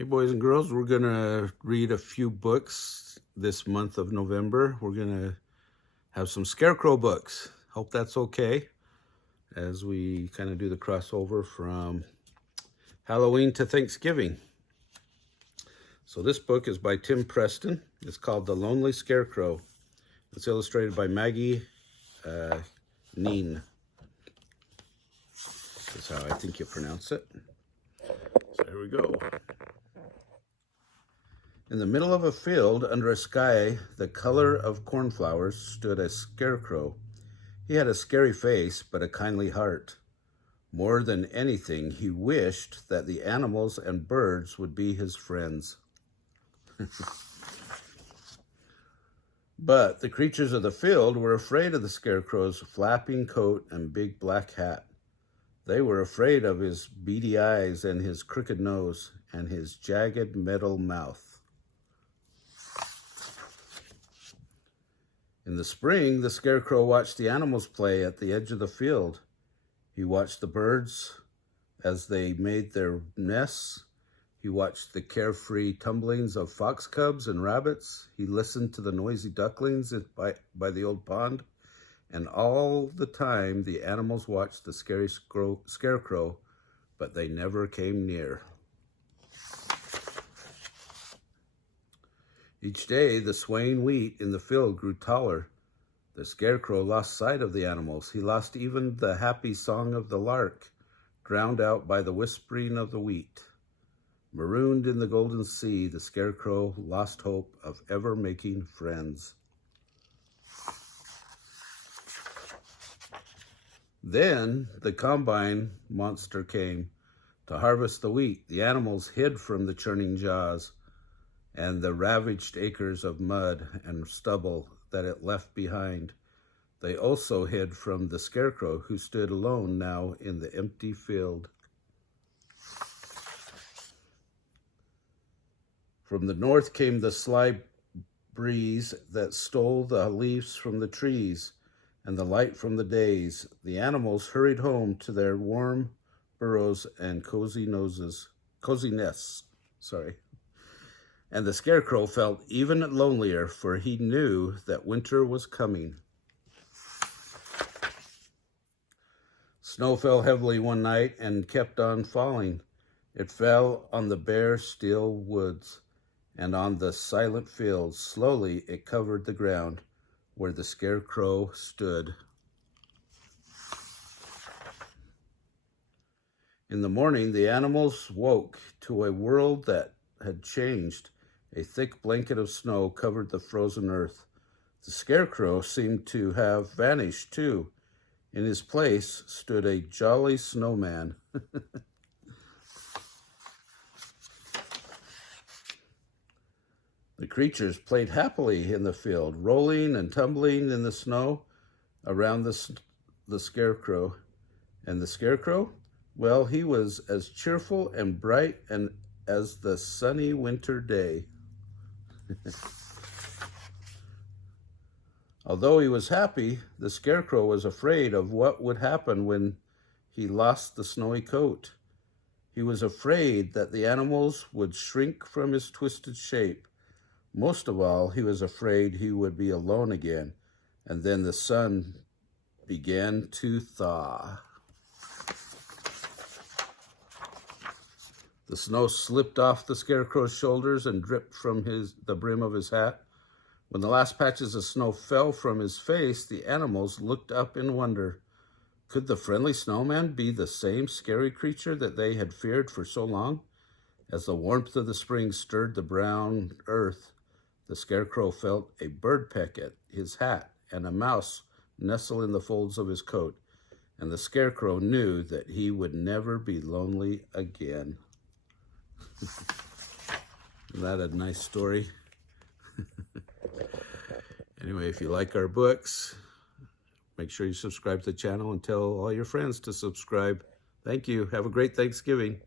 Hey boys and girls, we're going to read a few books this month of November. We're going to have some Scarecrow books. Hope that's okay as we kind of do the crossover from Halloween to Thanksgiving. So this book is by Tim Preston. It's called The Lonely Scarecrow. It's illustrated by Maggie Kneen. That's how I think you pronounce it. So here we go. In the middle of a field, under a sky the color of cornflowers, stood a scarecrow. He had a scary face, but a kindly heart. More than anything, he wished that the animals and birds would be his friends. But the creatures of the field were afraid of the scarecrow's flapping coat and big black hat. They were afraid of his beady eyes and his crooked nose and his jagged metal mouth. In the spring, the scarecrow watched the animals play at the edge of the field. He watched the birds as they made their nests. He watched the carefree tumblings of fox cubs and rabbits. He listened to the noisy ducklings by the old pond. And all the time, the animals watched the scary scarecrow, but they never came near. Each day, the swaying wheat in the field grew taller. The scarecrow lost sight of the animals. He lost even the happy song of the lark, drowned out by the whispering of the wheat. Marooned in the golden sea, the scarecrow lost hope of ever making friends. Then the combine monster came to harvest the wheat. The animals hid from the churning jaws and the ravaged acres of mud and stubble that it left behind. They also hid from the scarecrow, who stood alone now in the empty field. From the north came the sly breeze that stole the leaves from the trees and the light from the days. The animals hurried home to their warm burrows and cozy nests. And the scarecrow felt even lonelier, for he knew that winter was coming. Snow fell heavily one night and kept on falling. It fell on the bare, still woods and on the silent fields. Slowly it covered the ground where the scarecrow stood. In the morning, the animals woke to a world that had changed. A thick blanket of snow covered the frozen earth. The scarecrow seemed to have vanished, too. In his place stood a jolly snowman. The creatures played happily in the field, rolling and tumbling in the snow around the scarecrow. And the scarecrow? Well, he was as cheerful and bright as the sunny winter day. Although he was happy, the scarecrow was afraid of what would happen when he lost the snowy coat. He was afraid that the animals would shrink from his twisted shape. Most of all, he was afraid he would be alone again, and then the sun began to thaw. The snow slipped off the scarecrow's shoulders and dripped from the brim of his hat. When the last patches of snow fell from his face, the animals looked up in wonder. Could the friendly snowman be the same scary creature that they had feared for so long? As the warmth of the spring stirred the brown earth, the scarecrow felt a bird peck at his hat and a mouse nestle in the folds of his coat, and the scarecrow knew that he would never be lonely again. Isn't that a nice story? Anyway, if you like our books, make sure you subscribe to the channel and tell all your friends to subscribe. Thank you. Have a great Thanksgiving.